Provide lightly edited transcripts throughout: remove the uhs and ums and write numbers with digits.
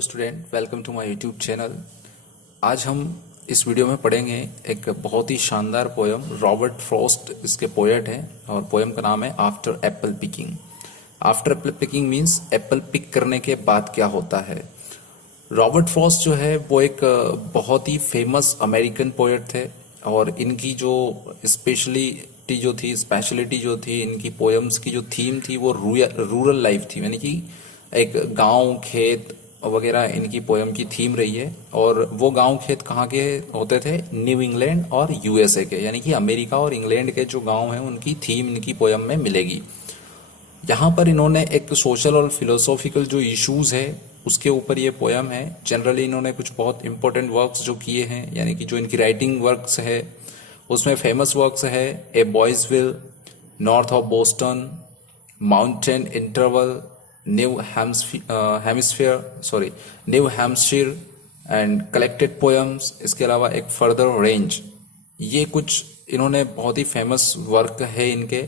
Student, welcome to my YouTube channel. आज हम इस वीडियो में पढ़ेंगे एक बहुत ही शानदार पोयम। रॉबर्ट फ्रॉस्ट इसके पोएट हैं और पोयम का नाम है after apple picking. After apple picking means apple pick करने के बाद क्या होता है। रॉबर्ट फ्रॉस्ट जो है वो एक बहुत ही फेमस अमेरिकन पोएट थे और इनकी जो स्पेशलिटी जो थी इनकी पोएम्स की जो थीम थी वो रूरल लाइफ थी, यानी कि एक गांव खेत वगैरह इनकी पोयम की थीम रही है। और वो गांव खेत कहाँ के होते थे? न्यू इंग्लैंड और यूएसए के, यानी कि अमेरिका और इंग्लैंड के जो गांव हैं उनकी थीम इनकी पोयम में मिलेगी। यहाँ पर इन्होंने एक सोशल और फिलोसॉफिकल जो इश्यूज है उसके ऊपर ये पोयम है। जनरली इन्होंने कुछ बहुत इंपॉर्टेंट वर्क्स जो किए हैं, यानी कि जो इनकी राइटिंग वर्क्स है उसमें फेमस वर्क्स है a boy's will, north of Boston, mountain interval, new Hampshire and collected poems. इसके अलावा एक फर्दर रेंज, ये कुछ इन्होंने बहुत ही फेमस वर्क है इनके।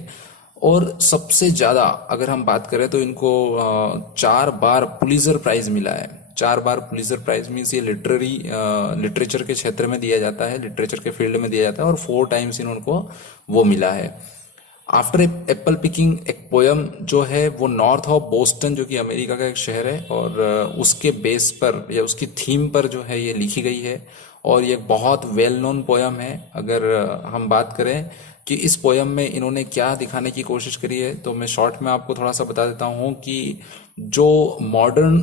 और सबसे ज्यादा अगर हम बात करें तो इनको 4 बार पुलित्जर प्राइज मिला है। 4 बार पुलित्जर प्राइज मीन्स ये लिटरेचर के क्षेत्र में दिया जाता है, लिटरेचर के फील्ड में दिया जाता है, और 4 टाइम्स इनको वो मिला है। आफ्टर एप्पल पिकिंग एक पोयम जो है वो नॉर्थ ऑफ बोस्टन जो कि अमेरिका का एक शहर है और उसके बेस पर या उसकी थीम पर जो है ये लिखी गई है और ये बहुत वेल नोन पोयम है। अगर हम बात करें कि इस पोयम में इन्होंने क्या दिखाने की कोशिश करी है तो मैं शॉर्ट में आपको थोड़ा सा बता देता हूँ कि जो मॉडर्न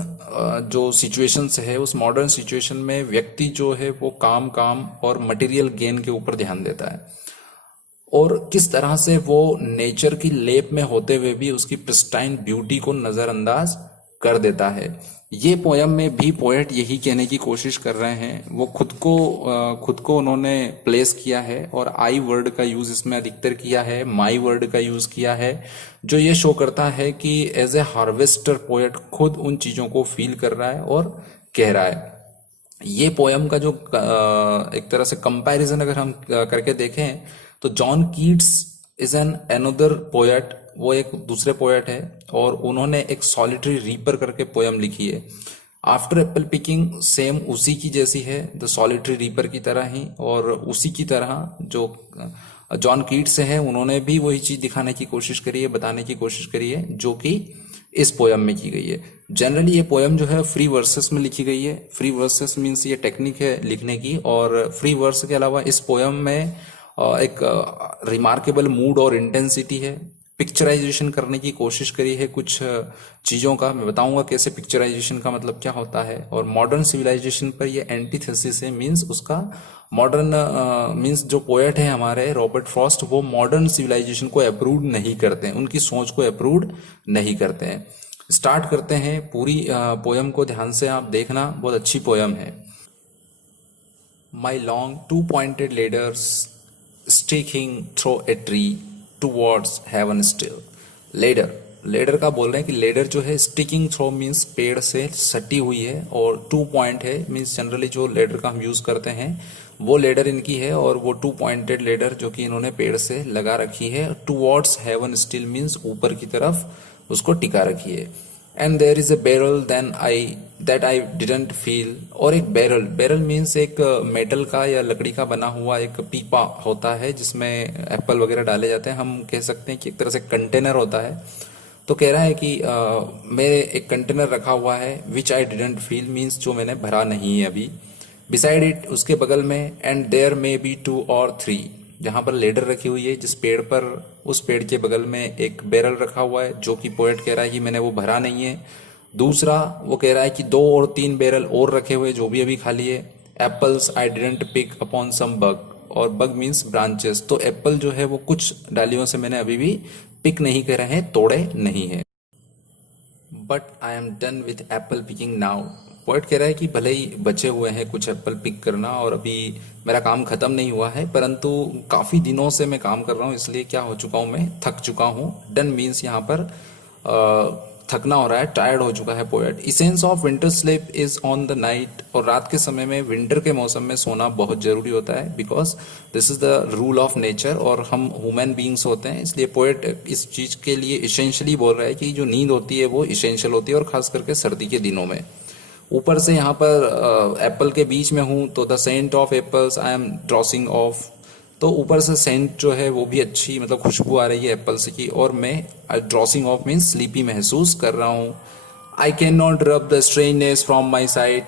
जो सिचुएशंस है उस मॉडर्न सिचुएशन में व्यक्ति जो है वो काम और मटेरियल गेन के ऊपर ध्यान देता है और किस तरह से वो नेचर की लेप में होते हुए भी उसकी प्रिस्टाइन ब्यूटी को नजरअंदाज कर देता है। ये पोयम में भी पोएट यही कहने की कोशिश कर रहे हैं। वो खुद को उन्होंने प्लेस किया है और आई वर्ड का यूज इसमें अधिकतर किया है, माई वर्ड का यूज किया है, जो ये शो करता है कि एज ए हार्वेस्टर पोएट खुद उन चीजों को फील कर रहा है और कह रहा है। ये पोयम का जो एक तरह से कंपैरिजन अगर हम करके देखें तो John Keats is an another poet, वो एक दूसरे पोएट है और उन्होंने एक सॉलिटरी रीपर करके पोयम लिखी है। आफ्टर एप्पल पिकिंग सेम उसी की जैसी है, द सॉलिटरी रीपर की तरह ही, और उसी की तरह जो जॉन कीट्स है उन्होंने भी वही चीज दिखाने की कोशिश करी है, बताने की कोशिश करी है जो कि इस पोयम में की गई है। जनरली ये पोयम जो है फ्री वर्सेस में लिखी गई है। फ्री वर्सेस मीन्स ये टेक्निक है लिखने की, और फ्री वर्स के अलावा इस पोयम में एक रिमार्केबल मूड और इंटेंसिटी है। पिक्चराइजेशन करने की कोशिश करी है कुछ चीजों का, मैं बताऊंगा कैसे पिक्चराइजेशन का मतलब क्या होता है। और मॉडर्न सिविलाइजेशन पर ये एंटीथेसिस है, मीन्स उसका मॉडर्न मीन्स जो पोएट है हमारे रॉबर्ट फ्रॉस्ट वो मॉडर्न सिविलाइजेशन को अप्रूव नहीं करते हैं, उनकी सोच को अप्रूव नहीं करते हैं। स्टार्ट करते हैं, पूरी पोयम को ध्यान से आप देखना, बहुत अच्छी पोयम है। My long 2 pointed ladders sticking through a tree towards heaven still. Ladder का बोल रहे हैं कि लेडर जो है स्टिकिंग थ्रो मीन्स पेड़ से सटी हुई है, और 2 पॉइंट है मीन्स जनरली जो लेडर का हम यूज करते हैं वो लेडर इनकी है, और वो 2 पॉइंटेड लेडर जो कि इन्होंने पेड़ से लगा रखी है। टूवर्ड्स हेवन स्टिल मीन्स ऊपर की तरफ उसको टिका रखी है। And there is a barrel that I didn't fill. और एक बैरल मीन्स एक मेटल का या लकड़ी का बना हुआ एक पीपा होता है जिसमें एप्पल वगैरह डाले जाते हैं। हम कह सकते हैं कि एक तरह से कंटेनर होता है। तो कह रहा है कि मेरे एक कंटेनर रखा हुआ है विच आई डिडंट फील मीन्स जो मैंने भरा नहीं है अभी। बिसाइड इट उसके बगल में, and there may be 2 or 3, जहां पर लेडर रखी हुई है जिस पेड़ पर, उस पेड़ के बगल में एक बैरल रखा हुआ है जो कि पोएट कह रहा है कि मैंने वो भरा नहीं है। दूसरा वो कह रहा है कि 2 और 3 बैरल और रखे हुए जो भी अभी खाली है। Apples I didn't pick upon some bough, और बग मीन्स ब्रांचेस, तो एप्पल जो है वो कुछ डालियों से मैंने अभी भी पिक नहीं करे हैं, तोड़े नहीं है। But I am done with Apple picking now. Poet कह रहा है कि भले ही बचे हुए हैं कुछ एप्पल पिक करना और अभी मेरा काम खत्म नहीं हुआ है, परंतु काफी दिनों से मैं काम कर रहा हूँ, इसलिए क्या हो चुका हूँ, मैं थक चुका हूँ। डन मीन्स यहाँ पर थकना हो रहा है, टायर्ड हो चुका है poet. Essence of winter sleep is on the night, और रात के समय में, विंटर के मौसम में सोना बहुत जरूरी होता है, because this is the rule of nature, और हम ह्यूमन बींग्स होते हैं, इसलिए पोएट इस चीज के लिए इसेंशियली बोल रहा है कि जो नींद होती है वो इसेंशियल होती है, और खास करके सर्दी के दिनों में। ऊपर से यहाँ पर एप्पल के बीच में हूँ, तो the scent of apples I am drowsing off. तो ऊपर से सेंट जो है वो भी अच्छी मतलब खुशबू आ रही है एप्पल्स की, और मैं ड्रॉसिंग ऑफ मीन्स स्लीपी महसूस कर रहा हूँ। आई can not rub the strangeness from my sight.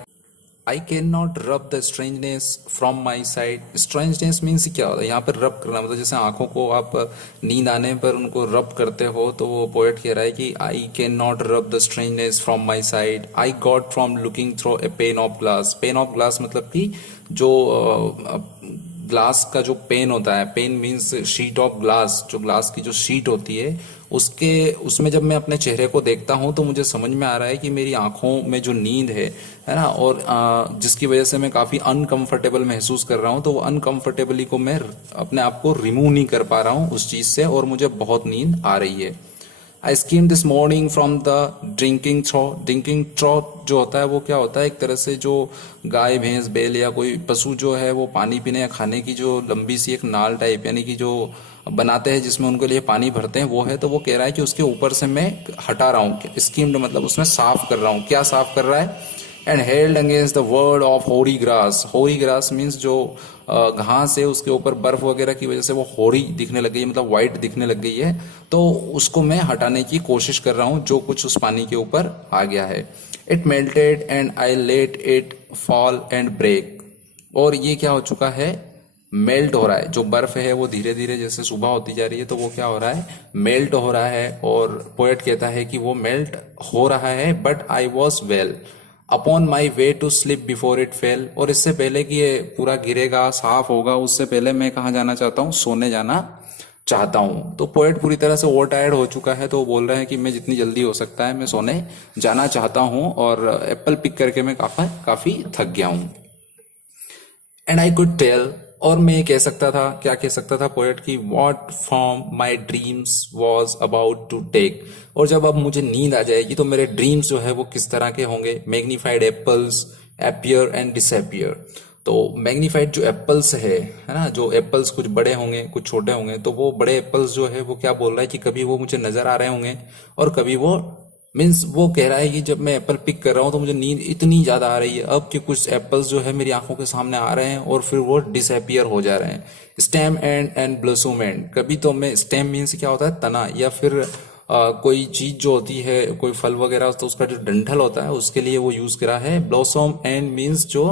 I can not rub the strangeness from my side. Strangeness means क्या होता है यहाँ पर रब करना, मतलब जैसे आंखों को आप नींद आने पर उनको रब करते हो, तो वो पोएट कह रहा है कि I can not rub the strangeness from my sight. I got from looking through a pane of glass. Pane of glass मतलब कि जो ग्लास का जो पेन होता है, pane means sheet of glass, जो ग्लास की जो शीट होती है उसके उसमें जब मैं अपने चेहरे को देखता हूं तो मुझे समझ में आ रहा है कि मेरी आंखों में जो नींद है ना, और जिसकी वजह से मैं काफी अनकंफर्टेबल महसूस कर रहा हूं, तो वो अनकंफर्टेबली को मैं अपने आप को रिमूव नहीं कर पा रहा हूं उस चीज से, और मुझे बहुत नींद आ रही है। I skim this morning from the drinking trough. Drinking trough जो होता है वो क्या होता है, एक तरह से जो गाय भैंस बैल या कोई पशु जो है वो पानी पीने या खाने की जो लंबी सी एक नाल टाइप यानी कि जो बनाते हैं जिसमें उनके लिए पानी भरते हैं वो है, तो वो कह रहा है कि उसके ऊपर से मैं हटा रहा हूँ। स्कीम्ड मतलब उसमें साफ कर रहा हूँ। क्या साफ कर रहा है? And held against the word of होरी ग्रास। होरी ग्रास मीन्स जो घास है उसके ऊपर बर्फ वगैरह की वजह से वो होरी दिखने लग गई है, मतलब वाइट दिखने लग गई है, तो उसको मैं हटाने की कोशिश कर रहा हूँ जो कुछ उस पानी के ऊपर आ गया है। It melted and I let it fall and break. और ये क्या हो चुका है? मेल्ट हो रहा है। जो बर्फ है वो धीरे धीरे जैसे सुबह होती जा रही है तो वो क्या हो रहा है? मेल्ट हो रहा है। और पोएट कहता है कि वो मेल्ट हो रहा है, but I was well upon my way to sleep before it fell. और इससे पहले कि ये पूरा गिरेगा साफ होगा उससे पहले मैं कहाँ जाना चाहता हूँ? सोने जाना चाहता हूँ। तो पोएट पूरी तरह से ओवर टायर्ड हो चुका है, तो वो बोल रहे हैं कि मैं जितनी जल्दी हो सकता है मैं सोने जाना चाहता हूँ, और एप्पल पिक करके मैं काफी थक गया हूँ। एंड आई कुड टेल, और मैं ये कह सकता था, क्या कह सकता था पोएट की, what form my dreams was about to take. और जब अब मुझे नींद आ जाएगी तो मेरे ड्रीम्स जो है वो किस तरह के होंगे? Magnified apples appear and disappear. तो मैग्नीफाइड जो एप्पल्स है ना, जो एप्पल्स कुछ बड़े होंगे कुछ छोटे होंगे, तो वो बड़े एप्पल्स जो है वो क्या बोल रहा है कि कभी वो मुझे नजर आ रहे होंगे और कभी वो मीन्स वो कह रहा है कि जब मैं एप्पल पिक कर रहा हूँ तो मुझे नींद इतनी ज्यादा आ रही है अब कि कुछ एप्पल्स जो है मेरी आंखों के सामने आ रहे हैं और फिर वो डिसअपियर हो जा रहे हैं। स्टेम एंड ब्लॉसम एंड, कभी तो मैं, स्टेम मीन्स क्या होता है? तना, या फिर कोई चीज जो होती है कोई फल वगैरह तो उसका जो डंठल होता है उसके लिए वो यूज करा है। ब्लॉसम एंड मीन्स जो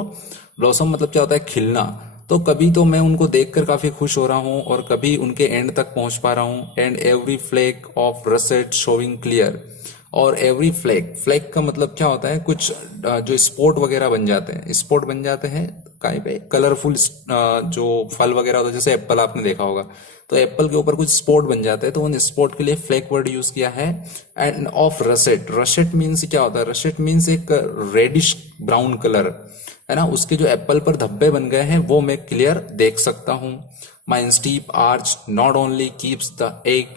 ब्लॉसम मतलब क्या होता है? खिलना। तो कभी तो मैं उनको देखकर काफी खुश हो रहा हूँ और कभी उनके एंड तक पहुंच पा रहा हूँ। And every fleck of russet showing clear. और एवरी फ्लेक, फ्लेक का मतलब क्या होता है? कुछ जो स्पॉट वगैरह बन जाते हैं, स्पॉट बन जाते हैं कहीं पे कलरफुल जो फल वगैरह होता है, जैसे एप्पल आपने देखा होगा, तो एप्पल के ऊपर कुछ स्पॉट बन जाते हैं तो उन स्पॉट के लिए फ्लेक वर्ड यूज किया है। End of russet, russet means क्या होता है? रसेट मीन्स एक रेडिश ब्राउन कलर है ना, उसके जो एप्पल पर धब्बे बन गए हैं वो मैं क्लियर देख सकता हूँ। My steep arch not only keeps the ache,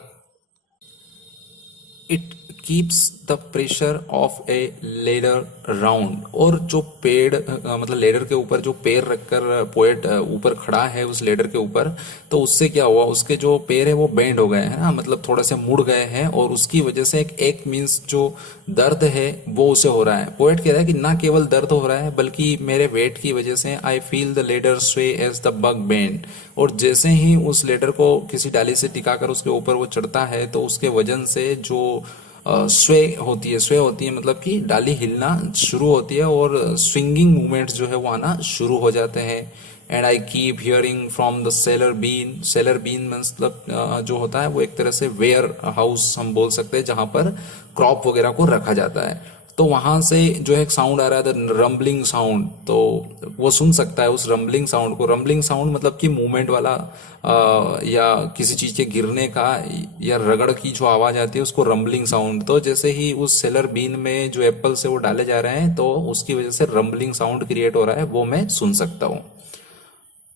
it keeps the pressure of a ladder round. और जो पेड़ मतलब लेडर के ऊपर जो पैर रखकर पोएट ऊपर खड़ा है उस लेडर के ऊपर, तो उससे क्या हुआ? उसके जो पैर है वो बेंड हो गए हैं ना, मतलब थोड़े से मुड़ गए हैं, और उसकी वजह से एक मीन्स जो दर्द है वो उसे हो रहा है। पोएट कह रहा है कि ना केवल दर्द हो रहा है बल्कि मेरे वेट की वजह से आई फील द लेडर स्वे एज द बग बेंड। और जैसे ही उस लेडर को किसी डाली से टिकाकर उसके ऊपर वो चढ़ता है तो उसके वजन से जो स्वे होती है, स्वे होती है मतलब कि डाली हिलना शुरू होती है और स्विंगिंग मूवमेंट्स जो है वो आना शुरू हो जाते हैं। And I keep hearing from the cellar bin. Cellar bin मतलब जो होता है वो एक तरह से वेयर हाउस हम बोल सकते हैं जहां पर क्रॉप वगैरह को रखा जाता है, तो वहां से जो एक साउंड आ रहा है द रम्बलिंग साउंड, तो वो सुन सकता है उस रम्बलिंग साउंड को। रम्बलिंग साउंड मतलब कि मूवमेंट वाला या किसी चीज के गिरने का या रगड़ की जो आवाज आती है उसको रम्बलिंग साउंड। तो जैसे ही उस सेलर बीन में जो एप्पल से वो डाले जा रहे हैं तो उसकी वजह से रम्बलिंग साउंड क्रिएट हो रहा है, वो मैं सुन सकता हूँ।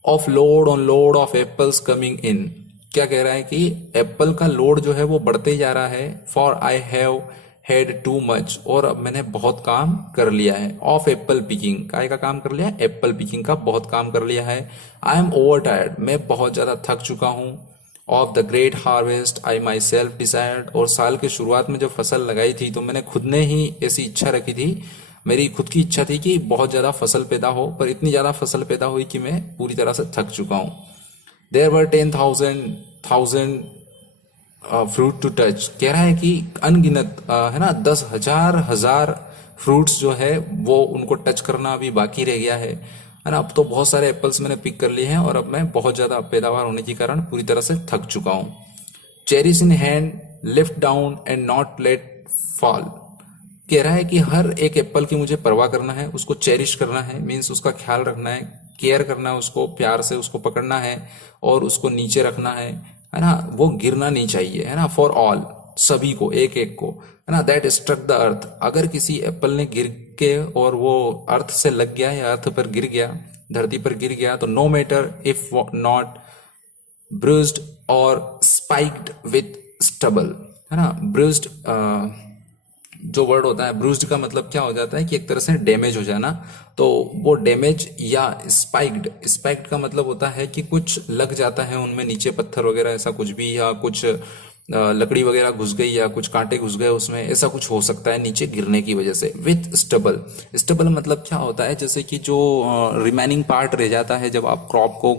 Of load on load of apples coming in, क्या कह रहा है कि एप्पल का लोड जो है वो बढ़ते जा रहा है। For I have had too much, और अब मैंने बहुत काम कर लिया है। ऑफ एप्पल पिकिंग, काय का काम कर लिया? एप्पल पिकिंग का बहुत काम कर लिया है। आई एम ओवर टायर्ड, मैं बहुत ज्यादा थक चुका हूँ। Of the great harvest I my self decide, और साल की शुरुआत में जब फसल लगाई थी तो मैंने खुद ने ही ऐसी इच्छा रखी थी, मेरी खुद की इच्छा थी कि बहुत ज़्यादा फसल पैदा हो, पर इतनी ज़्यादा फसल पैदा हुई कि मैं पूरी तरह से थक चुका हूँ। There were 10,000 fruit to touch. कह रहा है कि अनगिनत है ना, 10,000 फ्रूट्स जो है वो उनको टच करना अभी बाकी रह गया है ना। अब तो बहुत सारे एप्पल्स मैंने पिक कर लिए हैं और अब मैं बहुत ज़्यादा पैदावार होने के कारण पूरी तरह से थक चुका हूँ। Cherish in hand, lift down and not let fall. कह रहा है कि हर एक एप्पल की मुझे परवाह करना है, उसको चेरिश करना है, मीन्स उसका ख्याल रखना है, केयर करना है, उसको प्यार से उसको पकड़ना है और उसको नीचे रखना है ना। वो गिरना नहीं चाहिए, है ना। फॉर ऑल, सभी को, एक एक को, है ना। That struck the earth. अगर किसी एप्पल ने गिर के और वो अर्थ से लग गया या अर्थ पर गिर गया, धरती पर गिर गया, तो no matter if not bruised और स्पाइक्ड विथ स्टबल, है ना। ब्रूज्ड जो वर्ड होता है, ब्रूज्ड का मतलब क्या हो जाता है कि एक तरह से डैमेज हो जाना, तो वो डैमेज, या स्पाइक्ड, स्पाइक्ड का मतलब होता है कि कुछ लग जाता है उनमें, नीचे पत्थर वगैरह ऐसा कुछ भी, या कुछ लकड़ी वगैरह घुस गई या कुछ कांटे घुस गए उसमें, ऐसा कुछ हो सकता है नीचे गिरने की वजह से। विथ स्टबल, स्टबल मतलब क्या होता है, जैसे कि जो रिमेनिंग पार्ट रह जाता है जब आप क्रॉप को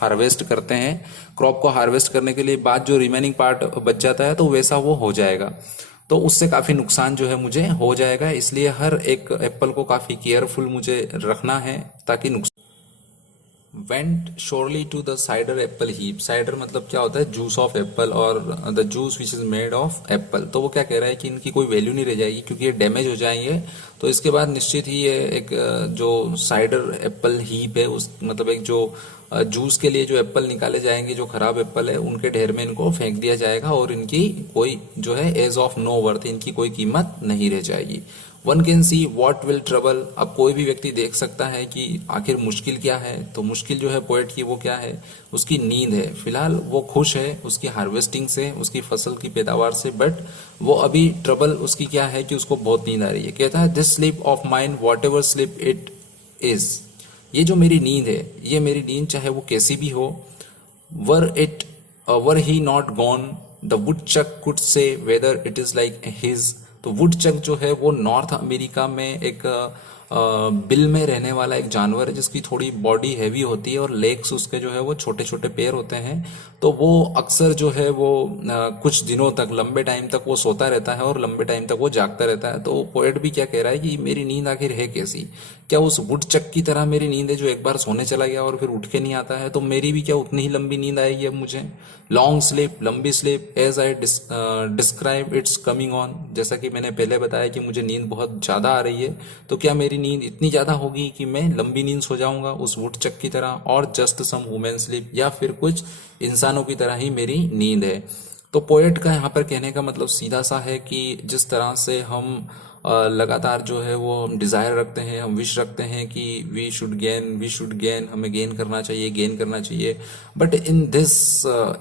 हार्वेस्ट करते हैं, क्रॉप को हार्वेस्ट करने के लिए बाद जो रिमेनिंग पार्ट बच जाता है तो वैसा वो हो जाएगा, तो उससे काफ़ी नुकसान जो है मुझे हो जाएगा। इसलिए हर एक एप्पल को काफ़ी केयरफुल मुझे रखना है ताकि नुकसान। Went surely to the cider apple heap. Cider मतलब क्या होता है, जूस ऑफ एप्पल और the juice which is made of apple. तो वो क्या कह रहा है कि इनकी कोई वैल्यू नहीं रह जाएगी क्योंकि ये डैमेज हो जाएंगे। तो इसके बाद निश्चित ही ये एक जो साइडर एप्पल हीप है, उस मतलब एक जो जूस के लिए जो एप्पल निकाले जाएंगे, जो खराब एप्पल है, उनके ढेर में इनको फेंक दिया जाएगा और इनकी कोई जो है एज ऑफ नो वर्थ, इनकी कोई कीमत नहीं रह जाएगी। One can see what will trouble. अब कोई भी व्यक्ति देख सकता है कि आखिर मुश्किल क्या है। तो मुश्किल जो है पोएट की वो क्या है, उसकी नींद है। फिलहाल वो खुश है उसकी हार्वेस्टिंग से, उसकी फसल की पैदावार से, बट वो अभी ट्रबल उसकी क्या है कि उसको बहुत नींद आ रही है। कहता है this sleep of mind what ever sleep it is. ये जो मेरी नींद है, ये मेरी नींद चाहे वो कैसी भी हो, were it were he not gone the woodchuck could say whether it is like his. तो वुडचक जो है वो नॉर्थ अमेरिका में एक बिल में रहने वाला एक जानवर है जिसकी थोड़ी बॉडी हैवी होती है और लेग्स उसके जो है वो छोटे छोटे पैर होते हैं। तो वो अक्सर जो है वो कुछ दिनों तक, लंबे टाइम तक वो सोता रहता है और लंबे टाइम तक वो जागता रहता है। तो पोएट भी क्या कह रहा है कि मेरी नींद आखिर है कैसी, क्या उस वुडचक की तरह मेरी नींद है जो एक बार सोने चला गया और फिर उठ के नहीं आता है। तो मेरी भी क्या उतनी ही लंबी नींद आएगी अब मुझे। लॉन्ग स्लीप, लंबी sleep, as I describe its coming on. जैसा कि मैंने पहले बताया कि मुझे नींद बहुत ज़्यादा आ रही है, तो क्या मेरी नींद इतनी ज़्यादा होगी कि मैं लंबी नींद सो जाऊंगा उस वुडचक की तरह, और जस्ट सम वुमेन स्लीप, या फिर कुछ इंसानों की तरह ही मेरी नींद है। तो पोएट का यहाँ पर कहने का मतलब सीधा सा है कि जिस तरह से हम लगातार जो है वो हम डिज़ायर रखते हैं, हम विश रखते हैं कि वी शुड गेन, हमें गेन करना चाहिए, गेन करना चाहिए, बट इन दिस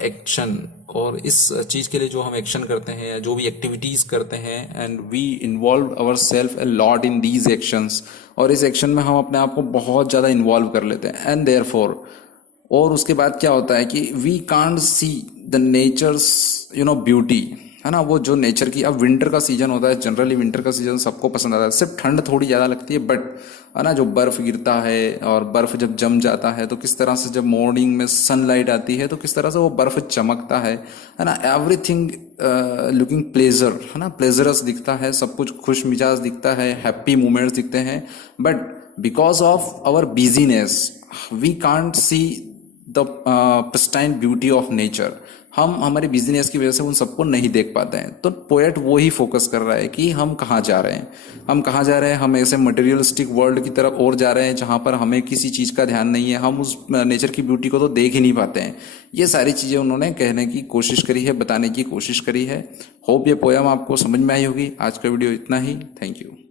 एक्शन, और इस चीज़ के लिए जो हम एक्शन करते हैं, जो भी एक्टिविटीज़ करते हैं, and we involve our self a lot in these actions, और इस एक्शन में हम अपने आप को बहुत ज़्यादा इन्वॉल्व कर लेते हैं। एंड देयरफॉर, और उसके बाद क्या होता है कि we can't see the nature's beauty, है ना। वो जो नेचर की, अब विंटर का सीजन होता है, जनरली विंटर का सीजन सबको पसंद आता है, सिर्फ ठंड थोड़ी ज़्यादा लगती है, बट है ना जो बर्फ़ गिरता है और बर्फ़ जब जम जाता है तो किस तरह से जब मॉर्निंग में सनलाइट आती है तो किस तरह से वो बर्फ़ चमकता है ना। एवरीथिंग लुकिंग प्लेजर, है ना, प्लेजरस दिखता है, सब कुछ खुश मिजाज दिखता है, हैप्पी मोमेंट्स दिखते हैं, but because of our busyness we can't see the pristine beauty of nature. हम हमारे बिजनेस की वजह से उन सबको नहीं देख पाते हैं। तो पोएट वो ही फोकस कर रहा है कि हम कहाँ जा रहे हैं, हम कहाँ जा रहे हैं। हम ऐसे मटेरियलिस्टिक वर्ल्ड की तरफ और जा रहे हैं जहाँ पर हमें किसी चीज़ का ध्यान नहीं है, हम उस नेचर की ब्यूटी को तो देख ही नहीं पाते हैं। ये सारी चीज़ें उन्होंने कहने की कोशिश करी है, बताने की कोशिश करी है। होप ये पोयम आपको समझ में आई होगी। आज का वीडियो इतना ही। Thank you.